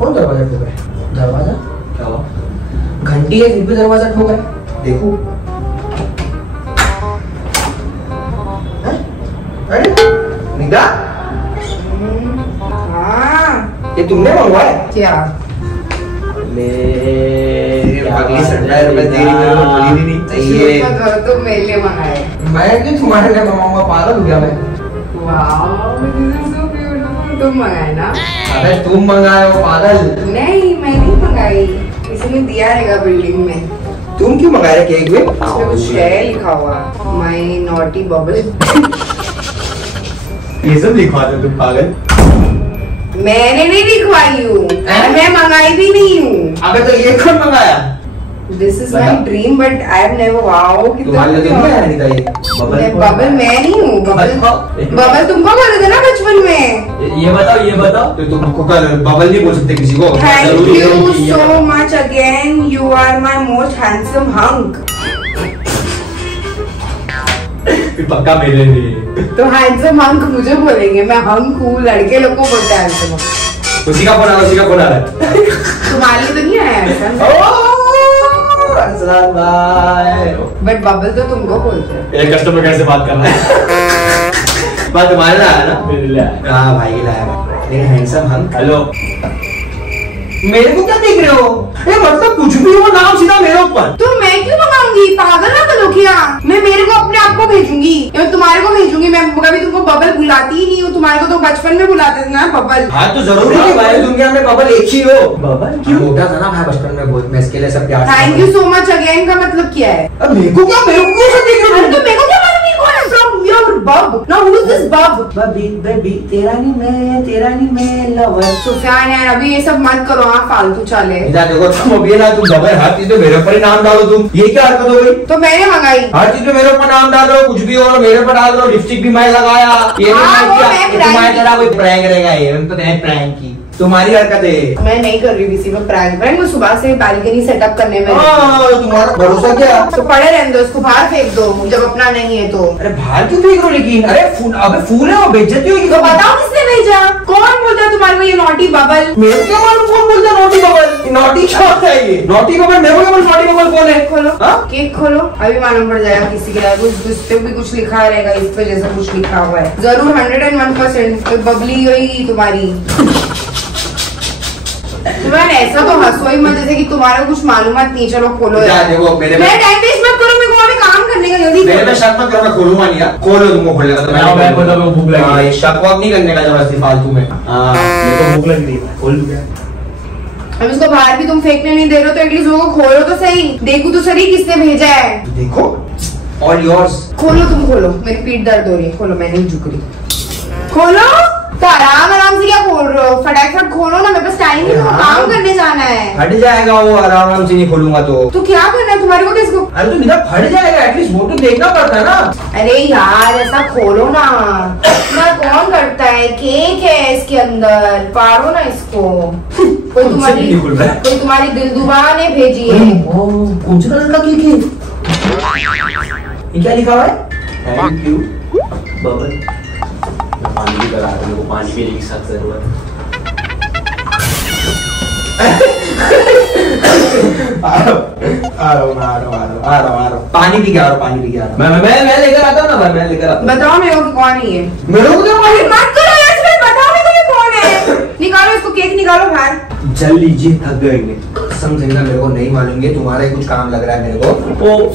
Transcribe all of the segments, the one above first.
कौन दरवाजा ठोक रहा है? दरवाजा क्या हुआ? घंटी है फिर भी दरवाजा ठोक रहा है। देखो अरे निदा, हाँ ये तुमने मंगवाया क्या? अगली सट्टा रुपए दे रही मेरे को बोली नहीं। ये तो मेरे लिए मंगाए। मैं क्यों तुम्हारे लिए मंगाऊंगा? पागल हो गया मैं। Wow this is so beautiful. तुम मंगाए ना? अबे तुम मंगाए हो पागल। नहीं मैं नहीं मंगाई, किसी ने दिया रहेगा बिल्डिंग में। तुम क्यों मंगाए रहे केक में? उसमें कुछ शेयर लिखा हुआ, माय नॉटी बबल। ये सब लिखवा दो तुम पागल। मैंने नहीं लिखवाई हूँ, मैं मंगाई भी नहीं हूँ। अबे तो ये कौन मंगाया? This is my dream but I have never wow कितना बबल मैं नहीं हूँ। बबल तुमको बोले थे ना बचपन में। ये बताओ तो तुमको कल बबल नहीं बोल सकते किसी को। Thank you so much again, you are my most handsome hunk। पक्का मेरे लिए तो हैंडसम हंक मुझे बोलेंगे, मैं हंक हूँ, लड़के लोग को बोलते हैं हैंडसम। उसी का फोन आ रहा है। तुम्हारे लिए तो नहीं आया बट बबल तो तुमको बोलते हैं। एक कस्टमर कैसे बात कर रहा है? बात तुम्हारे लाया ना? मेरे लिए आया। हाँ भाई के लाया। मेरे हैंडसम हंक। हेलो मेरे को क्या देख रहे हो? मतलब कुछ भी हो नाम सीधा मेरे ऊपर। तो मैं क्यों मंगाऊंगी? पागल ना करो क्या? मैं मेरे को अपने आप को भेजूंगी या तुम्हारे को भेजूंगी? मैं कभी तुमको बबल बुलाती ही नहीं हूँ। तुम्हारे को तो बचपन में बुलाते थे ना बबल। हाँ तो जरूरी है भाई, दुनिया में बबल एक ही हो। बबल क्यों? मोटा था ना भाई बचपन में बहुत, मैं इसके लिए सब प्यार। Thank you so much again का मतलब क्या है? मेरे को क्या, मेरे को कैसे देख रहे हो? तो मेरे को क्या मालूम कौन है? फ्रॉम योर बब नाउ हु इज दिस बब? बबी बेबी तेरा नहीं मैं लवर। सुफियान यार अभी ये सब मत करो, हाँ फालतू चाले। देखो तुम अभी ना, तुम बबल हर चीज में मेरे ऊपर ही नाम डालो। तुम ये क्या हरकत हो गई? तो मैंने मंगाई, हर चीज में मेरे ऊपर नाम डाल रहे हो। कुछ भी हो मेरे ऊपर डाल रहे हो। लिपस्टिक भी मैं लगाया, ये तुम्हारी तरह कोई प्रैंक रहेगा? ये तो प्रैंक की तुम्हारी हरकत है। मैं नहीं कर रही किसी में प्रैंक। मैं सुबह से बैल्कनी सेटअप करने में। तुम्हारा भरोसा क्या? तो पड़े रहने दो, उसको बाहर फेंक दो जब अपना नहीं है तो। अरे बाहर क्यों फेंक रहे हो? लेकिन अरे अबे फूल है वो, बेइज्जती होगी। तो बताओ किसने भेजा? कौन बोलता है तुम्हारे को ये नॉटी बबल? मेरे क्या मालूम कौन बोलता है नॉटी बबल? नॉटी क्या होता है ये? नॉटी बबल मेरे को क्या मालूम? नॉटी बबल कौन है? खोलो केक खोलो, अभी मालूम पड़ जाएगा किसी के लिए। भी कुछ लिखा रहेगा इस पे, जैसा कुछ लिखा हुआ है जरूर 101% बबली होगी तुम्हारी। तुम्हारे ऐसा तो हंसो ही मत जैसे कि तुम्हारा कुछ मालूमात नहीं। चलो खोलो यार। देखो मेरे टाइम वेस्ट मत करो, मेरे को अभी काम करने का। जल्दी मेरे पे शक मत करो, मैं खोलूंगा नहीं यार। खोलो तुमको खोलेगा तो मैं खोलता हूं। भूख लगी है, शक वक नहीं करने का जबरदस्ती फालतू में। हां मेरे को भूख लग रही है, खोल दूं क्या? अब इसको बाहर भी तुम फेंकने नहीं दे रहे हो तो एटलीस्ट वो खोलो तो सही। देखो तो सही किसने भेजा है। देखो ऑल योर्स। खोलो तुम खोलो, मेरी पीठ दर्द हो रही है। खोलो, मैं नहीं झुक रही। खोलो तो आराम से क्या खोल रहे हो? फटाफट खोलो ना, मेरे पास टाइम नहीं है, काम करने जाना है। फट जाएगा वो, आराम से नहीं खोलूंगा तो क्या करना है तुम्हारे को? किसको? अरे तो निदा फट जाएगा, एटलीस्ट वो तो देखना पड़ता है ना। अरे यार ऐसा खोलो ना, इतना कौन करता है? केक है इसके अंदर, पारो ना इसको। कोई तुम्हारी दिलदुबा ने भेजी है। कौन सा कलर का केक है? ये क्या लिखा हुआ है? Thank you bubble. पानी भी करा रहे हो, पानी भी एक साथ जरूरत है। आ रहा हूँ। पानी पी के आ रहा हूँ। मैं लेकर आता हूँ ना भाई, मैं लेकर आता हूँ। बताओ मेरे को कौन है ये? मेरे को क्या मालूम? मत करो यार, बताओ मेरे को कौन है? निकालो इसको, केक निकालो बाहर। चल लीजिए, थक गए। कसम से ना मेरे को नहीं मालूम, ये तुम्हारा ही कुछ काम लग रहा है मेरे को।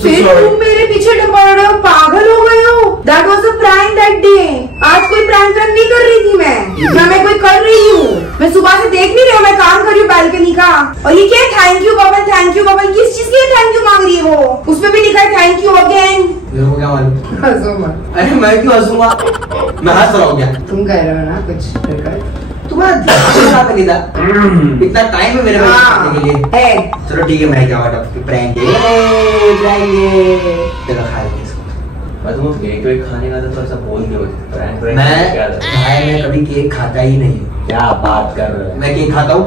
फिर तुम मेरे पीछे पड़ रहे हो, पागल हो गए हो। That was a prank that day। आज कोई प्रैंक नहीं कर रही थी मैं कोई कर रही हूँ। मैं सुबह से देख नहीं रही हूँ, मैं काम कर रही हूँ बैल्कनी का। और ये क्या? Thank you bubble, thank you bubble. किस चीज के थैंक यू मांग रही है वो? उसमें भी लिखा है थैंक यू अगेन। मेरे को क्या मालूम? हंसो मत। अरे मैं क्यों हंसूंगा? मैं हंस रहा हूँ क्या? तुम कह रहे हो ना कुछ तुम्हारा ध्यान नहीं था। इतना टाइम है मेरे पास के लिए। चलो ठीक है, मैं क्या प्रैंक तुम केक वेक खाने का तो ऐसा बोल दो। मैं कभी केक खाता ही नहीं। क्या बात कर रहे हो? मैं केक खाता हूँ,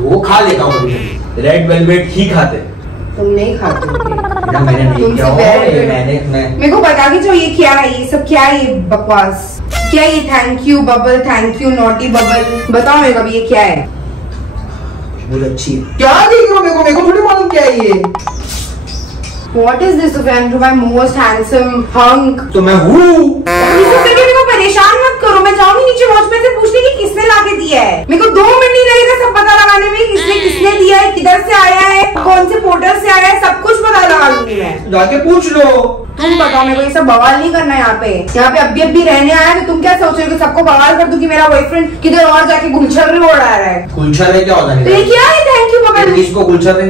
वो खा लेता हूँ। रेड वेलवेट ही खाते, तुम नहीं खाते हो। मैंने नहीं किया, मेरे को बता के जो ये क्या है, ये सब क्या है, ये बकवास क्या है, ये thank you bubble, thank you naughty bubble, बताओ मेरे को ये क्या है? बहुत अच्छी क्या देख रहे हो? मेरे को थोड़ी मालूम क्या है ये। What is this, Sufyan? To my most handsome hunk. तो मैं हूँ। मेरे को परेशान मत करो, मैं जाऊंगी नीचे वॉचमैन से पूछने की किसने लाके दिया है। मेरे को 2 मिनट नहीं लगेगा सब पता लगाने में, किसने दिया है, किधर से आया है, कौन से पोर्टल से आया है, सब कुछ पता लगा लूंगी मैं। जाके पूछ लो। तुम बताओ मेरे को, ये सब बवाल नहीं करना है यहाँ पे। यहाँ पे अभी रहने आया तो तुम क्या सोच रहे हो कि सबको बवाल कर दूं कि मेरा बॉयफ्रेंड किधर और जाके गुलछर उड़ा रहा है? गुलछर क्या होता है? तो ये क्या है थैंक यू बबल? किसको गुलछर है?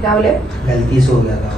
क्या बोले? गलती से हो गया था।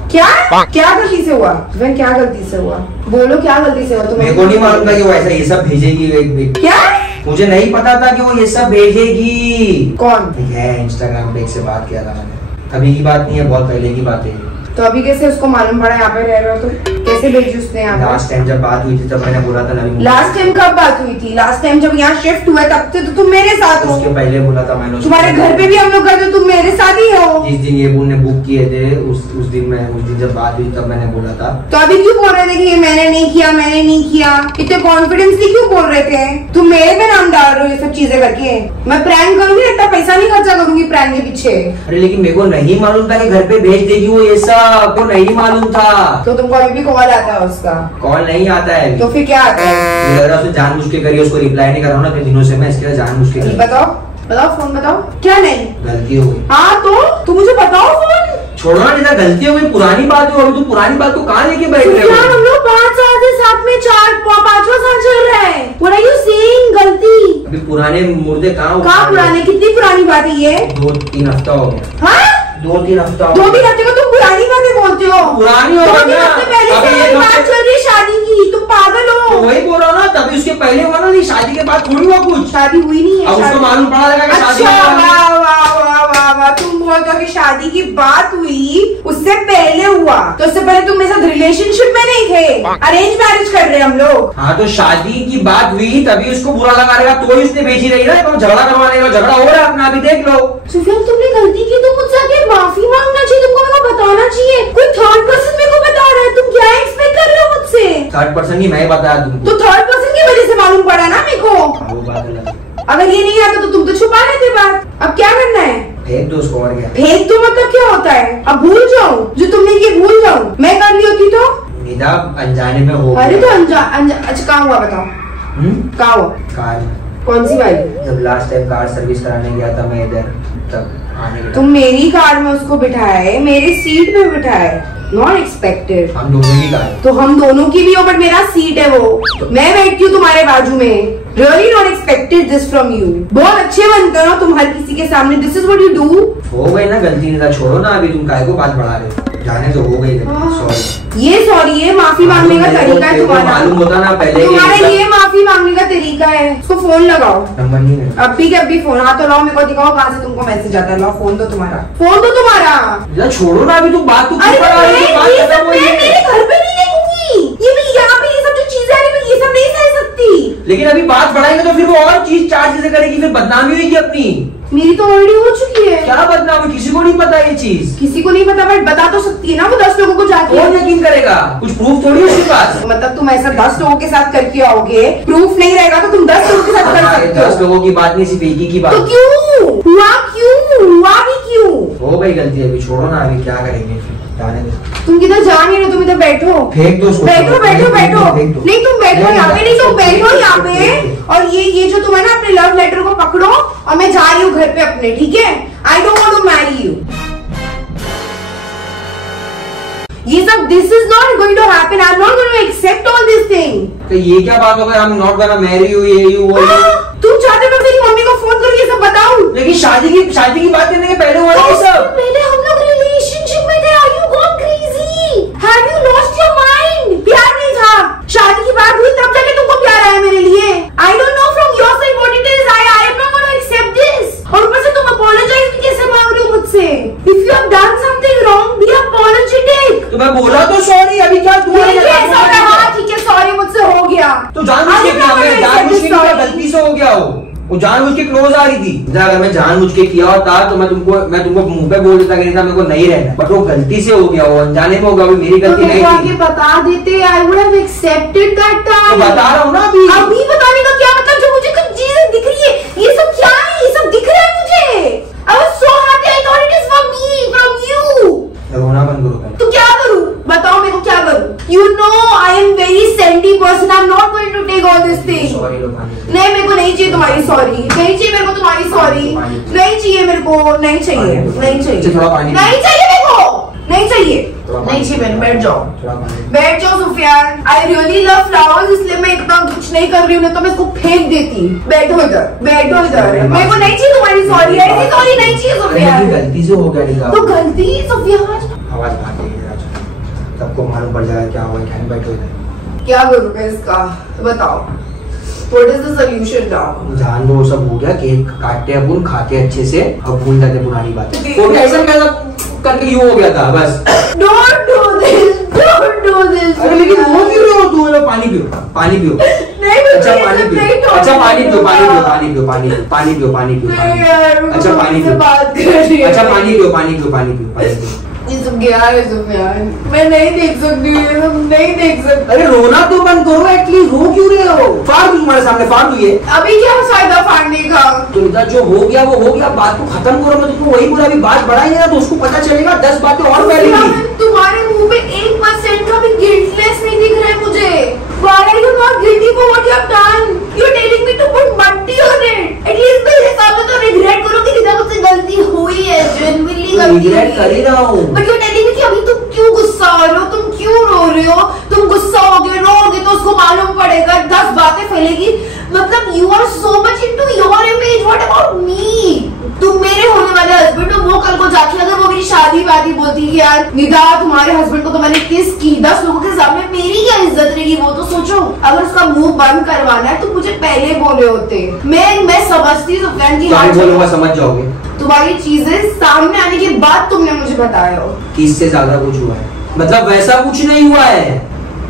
क्या गलती से हुआ? वह क्या गलती से हुआ? बोलो क्या गलती से हुआ? तुम्हें मेरे को नहीं मालूम था कि वो ऐसा ये सब भेजेगी। क्या? मुझे नहीं पता था कि वो ये सब भेजेगी। कौन? है इंस्टाग्राम पे, एक से बात किया था मैंने। अभी की बात नहीं है, बहुत पहले की बात है। तो अभी कैसे उसको मालूम पड़ा यहाँ पे रह रहे हो तुम? कैसे भेजी उसने यहाँ? लास्ट टाइम जब बात हुई थी तब मैंने बोला था नवीन। लास्ट टाइम कब बात हुई थी? लास्ट टाइम जब यहाँ शिफ्ट हुआ तब से तो तुम मेरे साथ हो। उसके पहले बोला था मैंने। तुम्हारे घर पे भी हम लोग गए तो तुम मेरे साथ ही हो। जिस दिन ये ने बुक किए थे उस दिन जब बात हुई तब मैंने बोला था। तो अभी क्यों बोल रहे थे कि ये मैंने नहीं किया? इतने कॉन्फिडेंसली क्यों बोल रहे थे? तुम मेरे पे नाम डाल रहे हो ये सब चीजें करके। मैं प्रैंक करूंगी, इतना पैसा नहीं खर्चा करूंगी प्रैंक के पीछे। अरे लेकिन मेरे को नहीं मालूम था कि घर पे भेज देगी वो ये सब, को नहीं मालूम था। तो तुमको अभी भी कॉल आता है उसका? कॉल नहीं आता है। तो फिर क्या आता है? लग रहा है जानबूझ के करिए, उसको रिप्लाई नहीं कर रहा हूँ ना इतने दिनों से मैं, इसके लिए जानबूझ के। बताओ फोन बताओ। क्या नहीं? गलती हो गई। हाँ तो मुझे बताओ फोन। छोड़ो ना, जितना गलती हो गई पुरानी बात हो, अभी तुम पुरानी बात को कहाँ लेके बैठ रहे हो? हम लोग 5 साल से साथ में 4-5वां साल चल रहा है। What are you saying? गलती अभी पुराने मुर्दे कहाँ पुराने? कितनी पुरानी बात है ये? 2-3 हफ्ता हो गया। हाँ 2-3 हफ्ता। 2-3 हफ्ते को तुम पुरानी बातें बोलते हो? पुरानी हो 2-3 हफ्ते पहले से बात चल रही है शादी की, तुम पागल हो। तो वही बोल रहा हूँ ना, तभी उसके पहले हुआ ना, नहीं शादी के बाद थोड़ी हुआ कुछ। शादी हुई नहीं है। अब उसको मालूम पड़ा लगा कि शादी। वाह तुम बोलते हो कि शादी की बात हुई उससे पहले हुआ, तो उससे पहले तुम मेरे साथ रिलेशनशिप में नहीं थे, अरेंज मैरिज कर रहे हम लोग। हाँ तो शादी की बात हुई तभी उसको बुरा लगा रहेगा, तो ही उसने भेजी रही ना, तो झगड़ा करवाने का झगड़ा हो रहा है अपना, अभी देख लो। सुफियान तुमने गलती की तो मुझसे आगे माफी मांगना चाहिए, तुमको मेरे को बताना चाहिए। कोई थर्ड पर्सन मेरे को बता रहा है, तुम क्या एक्सपेक्ट कर रहे हो मुझसे? थर्ड पर्सन ही मैं बताया तुमको। तो थर्ड पर्सन की वजह से मालूम पड़ा ना मेरे को। वो बात अलग। अगर ये नहीं आता तो तुम तो छुपा रहे थे बात, अब क्या करना है? फेंक दो उसको। और क्या फेंक दो? मतलब क्या होता है? अब भूल जाऊं जो तुमने किया, भूल जाऊं? मैं कर ली होती तो निदा अनजाने में हो। अरे तो अच्छा कहाँ हुआ बताओ? कहाँ हुआ? कार। कौन सी वाली? जब लास्ट टाइम कार सर्विस कराने गया था मैं इधर, तब आने तुम मेरी कार में उसको बिठाए, मेरे सीट में बिठाए, नॉट एक्सपेक्टेड। हम दोनों की कार तो हम दोनों की भी हो, बट मेरा सीट है वो, मैं बैठती हूँ तुम्हारे बाजू में। Really not expected this from you. बहुत अच्छे बनते हो तुम हर किसी के सामने। This is what you do. हो गई ना गलती, नहीं छोड़ो ना, अभी तुम काहे को बात बढ़ा रहे हो? जाने तो हो गई। सॉरी ये सॉरी है माफी मांगने का तरीका है तुम्हारा। मालूम होता ना पहले तुम्हारा ये माफी मांगने का तरीका है। उसको फोन लगाओ। नंबर नहीं है अभी के अभी फोन। हाँ तो लाओ मेरे को दिखाओ कहाँ से तुमको मैसेज आता है। लाओ फोन तो तुम्हारा, फोन तो तुम्हारा। छोड़ो ना अभी तुम बात तो मेरे घर पे नहीं देखूंगी ये यहाँ पे, ये सब जो चीजें ये सब नहीं सह सकती। लेकिन अभी बात बढ़ाएंगे तो फिर वो और चीज 4 चीजें करेगी, फिर बदनामी होगी अपनी। मेरी तो ऑलरेडी हो चुकी है। क्या बदनामी? किसी को नहीं पता ये चीज। किसी को नहीं पता बट बता तो सकती है ना वो 10 लोगों को जाके। कौन यकीन करेगा? कुछ प्रूफ थोड़ी है उसके पास। मतलब तुम ऐसा 10 लोगों के साथ करके आओगे, प्रूफ नहीं रहेगा तो तुम 10 लोगों के साथ कर सकते हो। 10 लोगों की बात नहीं, सिर्फ एक ही बात। तो क्यों हुआ भी क्यों? हो गई गलती, अभी छोड़ो ना, अभी क्या करेंगे फिर, जाने दो। तुम किधर जा नहीं रहे, तुम इधर बैठो। फेंक दो उसको। बैठो नहीं तुम बैठो यहाँ पे, नहीं तुम बैठो यहाँ पे। और ये जो तुम है ना अपने लव लेटर को पकड़ो और मैं जा रही हूँ घर पे अपने, ठीक है? I don't want to marry you. ये सब this is not going to happen. I am not going to accept all this thing. तो ये क्या बात हो गई? I am not gonna marry you, ये यू वो। तुम चाहते हो मेरी मम्मी को फोन करके सब बताऊं? लेकिन शादी की बात करने के पहले हुआ ये सब। पहले हम लोग रिलेशनशिप में थे। Are you gone crazy? Have you lost your mind? प्यार नहीं था, शादी की बात हुई तब जाके तुमको प्यार आया मेरे लिए। I don't know from your side what it is. I am not gonna accept this. और ऊपर से तुम अपोलोजाइज भी कैसे मांग रहे हो मुझसे? If you have done something wrong B apologetic. तो मैं बोला तो सॉरी, अभी क्या ठीक है सॉरी मुझसे हो गया। तो जानबूझ के गलती से हो गया हो। वो जानबूझ के क्लोज आ रही थी। अगर मैं जानबूझ के किया होता तो मैं तुमको मुंह पे बोल देता कि मेरे को नहीं रहना, बट वो गलती से हो गया, वो अनजाने में होगा, मेरी गलती नहीं थी। बता देते, I would have accepted that time। तो बता रहा हूँ ना अभी बताने का क्या मतलब, जो मुझे कुछ चीजें दिख रही है, ये सब क्या है, ये सब दिख रहा है मुझे। I was so happy, I thought it is from me, from you। रोना बंद करो। तो क्या करूँ, बताओ मेरे को क्या करूँ? You know I am very sensitive person, I'm not going to take all this thing। नहीं, मेरे को नहीं चाहिए तुम्हारी सॉरी, नहीं चाहिए मेरे को तुम्हारी सॉरी, नहीं चाहिए मेरे को, नहीं चाहिए, नहीं चाहिए, नहीं चाहिए मेरे को, नहीं चाहिए, नहीं चाहिए मैंने। बैठ जाओ, बैठ जाओ Sufiyan. I really love flowers, इसलिए मैं इतना कुछ नहीं कर रही हूँ, तो मैं इसको फेंक देती। बैठो इधर, बैठो इधर, मेरे को नहीं चाहिए तुम्हारी सॉरी, ऐसी सॉरी नहीं चाहिए सुफियान। गलती से हो गया, तो गलती सुफियान। आवाज भाग गई, सबको मालूम पड़ जाएगा क्या हुआ। बैठो इधर, क्या करूँगा इसका, बताओ। What is the solution now? जान दो, सब हो गया, केक काटते अपन, खाते अच्छे से, अब भूल जाते पुरानी बातें। तो ऐसा कैसा करके यूं हो गया था बस। Don't do this, don't do this। अरे लेकिन वो क्यों रहे हो तू? पानी पियो, पानी पियो। नहीं, अच्छा पानी पियो, अच्छा पानी पियो, पानी पियो, पानी पियो, पानी पियो, पानी पियो, पानी पियो, अच्छा पानी पियो, अच्छा पानी पियो, पानी पियो, पानी पियो, पानी पियो। ये सब क्या है सुफियान, मैं नहीं देख सकती, ये सब नहीं देख सकती। अरे रोना तो बंद करो, एटलीस्ट रो क्यों रहे हो? फाड़ दूं तुम्हारे सामने, फाड़ दूं ये। अभी क्या फायदा फाड़ने का? तुम जो हो गया वो हो गया, बात को खत्म करो। मैं तुमको वही बोला, अभी बात बढ़ाएंगे ना तो उसको पता चलेगा, 10 बातें और फैलेंगी। तुम्हारे मुंह पे 1% का भी गिल्टलेस नहीं दिख रहा है मुझे। Why are you not guilty for what you have done? You're telling me to put muddy on it. At least मेरे सामने तो regret करो कि निदा मुझसे गलती हुई है, genuinely गलती। regret कर ही रहा हूँ। But you're telling me कि अभी तुम क्यों गुस्सा हो रहे हो, तुम क्यों रो रहे हो? तुम गुस्सा होगे, रोगे तो उसको मालूम पड़ेगा, 10 बातें फैलेगी। मतलब you are so much into your image. What about me? तुम मेरे होने वाले हस्बैंड हो, वो कल को जाके अगर वो मेरी शादी वादी बोलती कि यार निदा तुम्हारे हस्बैंड को तो मैंने किस की, 10 लोगों के सामने मेरी क्या इज्जत रहेगी? वो तो सोचो, अगर उसका मुंह बंद करवाना है तो मुझे पहले बोले होते। मैं समझती सुफियान की हाँ बोलूंगा, समझ जाओगे। तुम्हारी चीजें सामने आने के बाद तुमने मुझे बताया हो कि इससे ज्यादा कुछ हुआ है, मतलब वैसा कुछ नहीं हुआ है।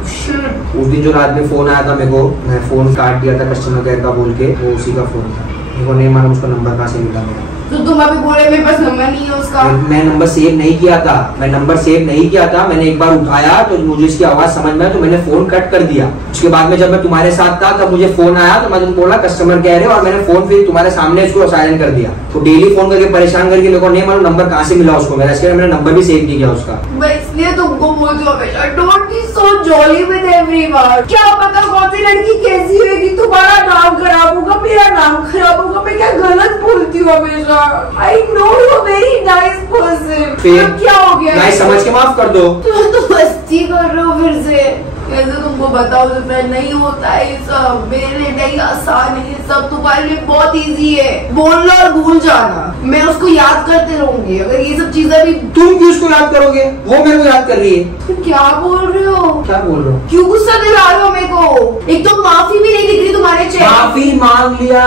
उस दिन जो रात में फोन आया था मेरे को, मैं फोन काट दिया था कस्टमर केयर का बोल के, वो उसी का फोन था। मेरे को नहीं मालूम उसका नंबर कहाँ से मिला मेरा। तो तुम अभी बोले मेरे पास नंबर नहीं है उसका। मैं नंबर सेव नहीं किया था, मैं नंबर सेव नहीं किया था। मैंने एक बार उठाया तो मुझे इसकी आवाज समझ में आया तो मैंने फोन कट कर दिया। उसके बाद में जब मैं तुम्हारे साथ था तब मुझे फोन आया तो मैं तुमको बोला कस्टमर केयर है, और मैंने फोन फिर तुम्हारे सामने इसको साइलेंट कर दिया। तो डेली फोन करके परेशान करके मेरे को नहीं मालूम नंबर कहाँ से मिला उसको मेरा, इसलिए मैंने नंबर भी सेव नहीं किया उसका। मैं इसलिए तुमको बोलती हूँ हमेशा, don't be so jolly with everyone. क्या पता कौन सी लड़की कैसी होगी, तुम्हारा नाम खराब होगा, मेरा नाम खराब होगा। मैं क्या गलत बोलती हूँ हमेशा? I know you very nice person. फिर क्या हो गया? नाइस समझ के माफ कर दो। तो मस्ती कर रहे हो फिर से। कैसे तुमको बताओ तो मैं नहीं होता है ये सब, मेरे लिए नहीं आसान है ये सब, तुम्हारे लिए बहुत इजी है। बोलना और भूल जाना, मैं उसको याद करते रहूंगी। अगर ये सब चीजें भी तुम क्यों उसको याद करोगे, वो मेरे को याद कर रही है। तुम क्या बोल रहे हो? क्या बोल रहे हो? क्यों गुस्सा दिला रहे हो मेरे को? एक तो माफी भी नहीं दिख रही तुम्हारे चेहरे। माफी मांग लिया,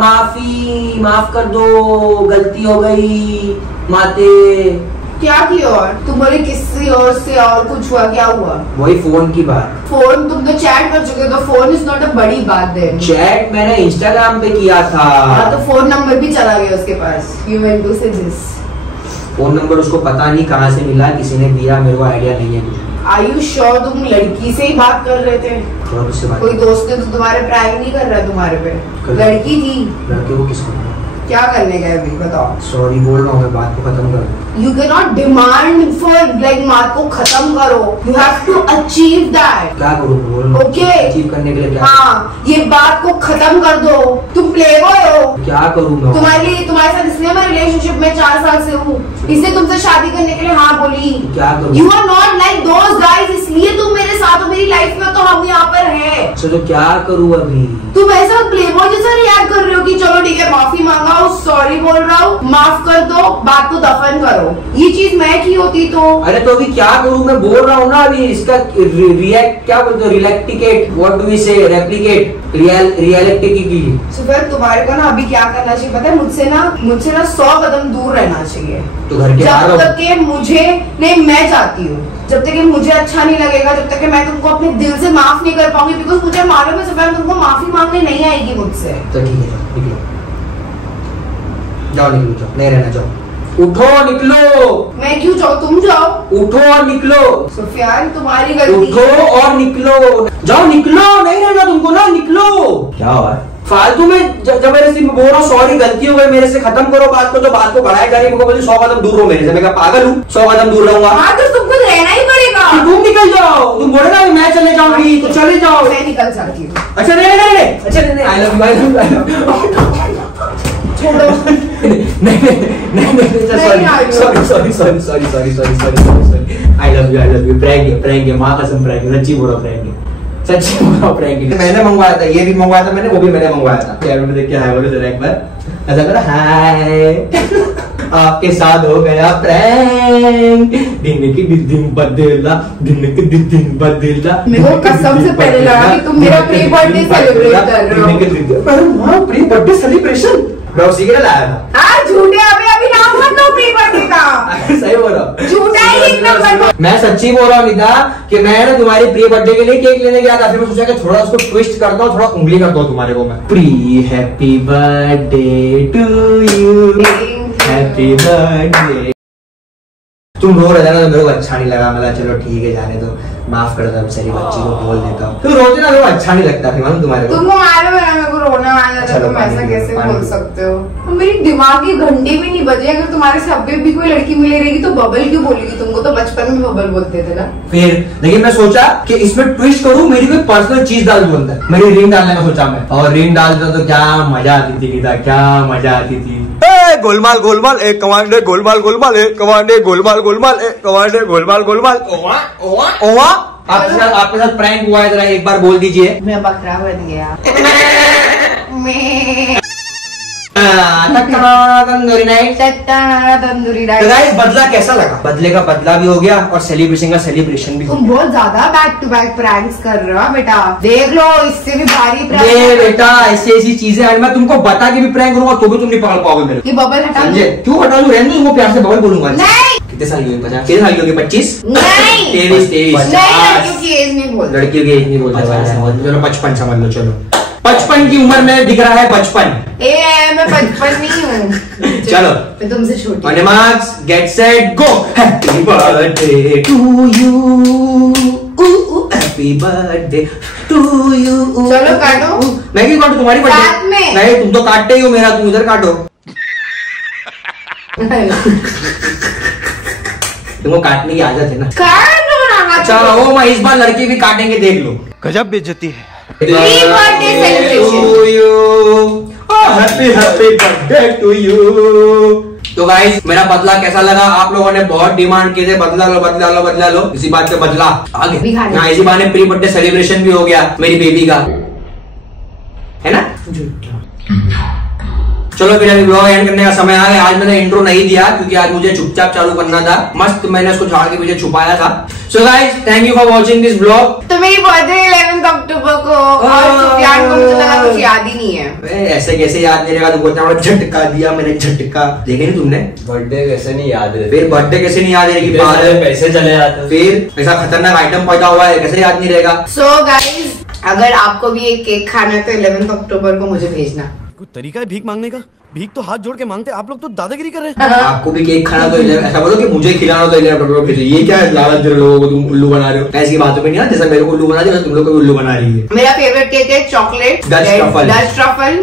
माफी माफ कर दो, गलती हो गई माते। क्या किया? और तुम्हारे किसी और से और कुछ हुआ? क्या हुआ? वही फोन की बात। फोन तुम तो चैट कर चुके, तो फोन इज नॉट अ बड़ी बात देन। चैट मैंने इंस्टाग्राम पे किया था। हाँ तो फोन नंबर भी चला गया उसके पास। You went to say this। Phone number उसको पता नहीं कहाँ से मिला, किसी ने दिया, मेरे को आइडिया नहीं है कुछ। Are you sure तुम लड़की से ही बात कर रहे थे? कोई दोस्त ने तो तुम्हारे प्रैंक नहीं कर रहा तुम्हारे पे? लड़की थी। लड़के को किसको क्या करने गए अभी बताओ? सॉरी बोल रहा हूँ मैं, बात को खत्म करो। You cannot demand for like बात को खत्म करो। You have to achieve that। क्या करूँ बोल? Okay। अचीव करने के लिए क्या? हाँ ये बात को खत्म कर दो। तुम प्ले बॉय हो। क्या करूँ मैं? तुम्हारे साथ इसलिए मैं रिलेशनशिप में 4 साल से हूँ, इसलिए तुमसे शादी करने के लिए हाँ बोली। क्या करूँ? You are not like those guys, इसलिए तुम मेरे साथ हो मेरी लाइफ में, तो हम यहाँ पर हैं। अच्छा तो क्या करूँ अभी? तुम ऐसा प्लेबॉय जैसा रिएक्ट कर रहे हो कि चलो ठीक है माफी मांगा हूँ, सॉरी बोल रहा हूँ, माफ कर दो, बात को दफन करो। ये चीज मैं की होती तो। अरे तो अभी क्या करूँ मैं बोल रहा हूँ ना, अभी इसका रिएक्ट क्या बोलते हो, रिलेक्टिकेट, व्हाट डू वी से, रेप्लिकेट, रियलिटी की। सुपर तुम्हारे को ना अभी क्या करना चाहिए पता है? मुझसे ना 100 कदम दूर रहना चाहिए। तो घर के बाहर जब तक के मुझे नहीं, मैं चाहती हूँ जब तक कि मुझे अच्छा नहीं लगेगा, जब तक कि मैं तुमको अपने दिल से माफ नहीं कर पाऊंगी, बिकॉज मुझे मालूम है सुपर तुमको माफी मांगने नहीं आएगी मुझसे। तो ठीक है। जाओ निकलो, जाओ, नहीं रहना, जाओ, उठो निकलो। मैं क्यों जाऊँ, तुम जाओ। उठो और निकलो सुफियान, तुम्हारी गलती। उठो और निकलो, जाओ निकलो, नहीं रहना तुमको ना, निकलो। क्या हुआ फालतू में, जब मेरे से बोल रहा हूँ सॉरी गलती हो गई मेरे से, खत्म करो बात को, जो बात को बढ़ाए जा रही है, मुझे 100 कदम दूर रहो मेरे से। मैं क्या पागल हूँ 100 कदम दूर रहूंगा? हाँ तो तुमको रहना ही पड़ेगा। तो तुम निकल जाओ, तुम बोले ना मैं चले जाऊंगी तो चले जाओ। मैं निकल सकती हूँ। अच्छा नहीं, अच्छा नहीं, आई लव यू, छोड़ो। Sorry, I love you, prank है, माँ कसम प्रैंक है, सच्ची बोलो प्रैंक है, सच्ची बोलो प्रैंक है। मैंने मंगवाया था, ये भी मंगवाया था मैंने, वो भी मैंने मंगवाया था। यार देख के हाय बोलो जरा एक बार, ऐसा करो हाय। आपके साथ हो गया प्रैंक, दिन की दिन बदला, दिन की दिन बदला। मेरे को कसम से पहले लगा कि तुम मेरा प्री बर्थडे सेलिब्रेट कर रहे हो। प्री बर्थडे सेलिब्रेशन मैं उसी के लिए लाया था। झूठे, अभी नाम मत लो प्री बर्थडे का। सही बोल रहा हूँ, झूठा ही एक नंबर। मैं सच्ची बोल रहा हूँ निदा कि मैं ना तुम्हारी प्री बर्थडे के लिए केक लेने गया था, फिर मैं सोचा कि थोड़ा उसको ट्विस्ट करता हूँ, थोड़ा उंगली करता हूँ तुम्हारे को मैं। Pre happy birthday to you, happy birthday. तुम रो रहे थे ना तो मेरे को अच्छा नहीं लगा, मतलब चलो ठीक है जाने दो, माफ कर दो, मेरी बच्ची को बोल देता हूँ। तुम रोते ना, मेरे को अच्छा नहीं लगता फिर मालूम तुम्हारे को। तुमको मालूम है मेरे को रोना आ जाता है, तुम ऐसा कैसे बोल सकते हो? मेरी दिमाग की घंटी भी नहीं बजे, अगर तुम्हारे से अभी भी कोई लड़की मिले रहेगी तो बबल क्यों बोलेगी? तुमको तो बचपन में बबल बोलते थे ना। फिर लेकिन मैं सोचा कि इसमें ट्विस्ट करूं, मेरी कोई पर्सनल चीज डाल दूं अंदर, मेरी रिंग डालने का सोचा मैं, और रिंग डालता तो क्या मजा आती थी, क्या मजा आती थी। गोलमाल गोलमाल एक कमांडे, गोलमाल गोलमाल एक कमांडे, गोलमाल गोलमाल एक कमांडे, गोलमाल गोलमाल। ओवा ओवा ओवा। आपके साथ प्रैंक हुआ है, जरा एक बार बोल दीजिए। मैं बकरा बन गया। तंदूरी नाइट। तो गाइस बदला कैसा लगा? बदले का बदला भी हो गया और सेलिब्रेशन का सेलिब्रेशन भी हो गया। तुम बहुत ज्यादा बैक टू बैक प्रैंक्स कर रहे हो बेटा, देख लो इससे भी भारी प्रैंक। ये बेटा ऐसी चीजें, आज मैं तुमको बता के भी प्रैंक करूंगा तो भी तुम नहीं पकड़ पाओगे मेरे। ये बबल हटा दो। क्यों हटा लूं? रहने दो, तुमको प्यार से बबल बोलूंगा। नहीं। कितने साल की होगी? 50? कितने साल की होगी? 25? नहीं। 23। लड़कियों की एज नहीं बोलते। लड़कियों की एज नहीं बोलते। चलो 55 समझ लो, चलो 55 की उम्र में दिख रहा है 55। मैं 55 नहीं हूँ। चलो मैं तुमसे छोटी। On marks get set go. Happy birthday to you, happy birthday to you. चलो काटो। मैं क्यों काटू? तुम्हारी बर्थडे नहीं, तुम तो काटते ही हो मेरा, तुम इधर काटो। तुमको काटने की आदत है ना? अच्छा वो मैं इस बार लड़की भी काटेंगे, देख लो। गजब बेइज्जती है। To you. तो गाइस मेरा बदला कैसा लगा? आप लोगों ने बहुत डिमांड किए थे, बदला लो बदला लो बदला लो, इसी बात पे बदला आ गया। हाँ, इसी बहाने प्री बर्थडे सेलिब्रेशन भी हो गया मेरी बेबी का, है ना? चलो फिर अभी ब्लॉग एंड करने का समय आ गया। आज मैंने इंट्रो नहीं दिया क्योंकि आज मुझे चुपचाप चालू करना था, मस्त मैंने उसको झाड़ के पीछे छुपाया था। So guys thank you for watching this blog. तो मेरी बर्थडे 11 अक्टूबर को, और सुफियान को मुझे लगा कुछ याद ही नहीं है। ऐसे कैसे याद नहीं रहेगा? तुमको इतना बड़ा झटका दिया मैंने, झटका देखे नहीं तुमने? बर्थडे कैसे नहीं याद है? फिर बर्थडे कैसे नहीं याद रहेगी? पैसे चले जाते, फिर ऐसा खतरनाक आइटम पैदा हुआ है, कैसे याद नहीं रहेगा? सो गाइस अगर आपको भी एक केक खाना है तो 11 अक्टूबर को मुझे भेजना। कोई तरीका है भीख मांगने का? भीख तो हाथ जोड़ के मांगते, आप लोग तो दादागिरी कर रहे हैं। आपको भी केक खाना तो ऐसा बोलो कि मुझे खिलाना तो 11 अक्टूबर को। ये क्या है लालच दे रहे लोगों को, तुम उल्लू बना रहे हो। ऐसी बातों पे नहीं ना, जैसा मेरे को उल्लू बना दिया तुम लोग को उल्लू बना रही है। मेरा फेवरेट केक है chocolate Dutch truffle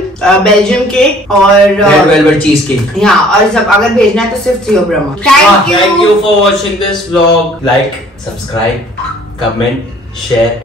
Belgium cake और रेड वेलवेट चीज केक। हाँ, और सब अगर भेजना है तो सिर्फ थियो Brahma. Thank you for watching this vlog. Like, subscribe, comment, share.